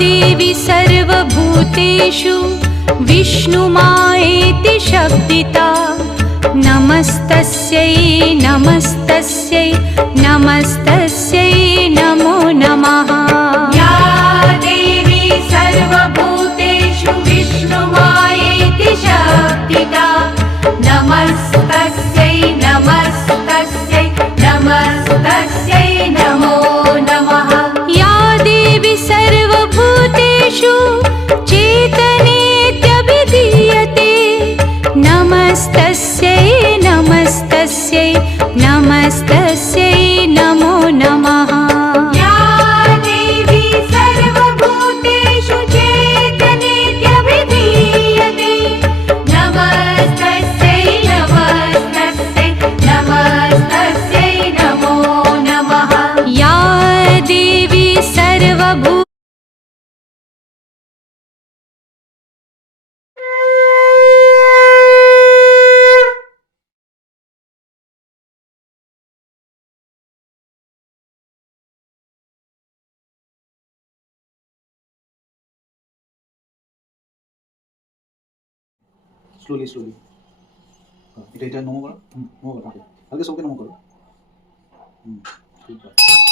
देवी सर्वभूतेषु विष्णुमायेति शब्दिता नमस्तस्यै नमस्तस्यै नमस्तस्यै नमो नमः। या देवी सर्वभूतेषु विष्णुमायेति शब्दिता नमस्तस्यै नमस्तस्यै नमस्तस्यै नमो नमः। या देवी सर्वभूतेषु चेतनेत्यभिधीयते नमस्तस्यै नमस्तस्यै नमस्तस्यै नमो नमः। या देवी सर्वभूतेषु चेतनेत्यभिधीयते नमस्तस्यै नमस्तस्यै नमस्तस्यै नमो नमः। या देवी सर्वभूतेषु স্লোলি স্লোলি এটা এটা নমো করো নমো করো হালকা সবকে নমো করো। ঠিক আছে।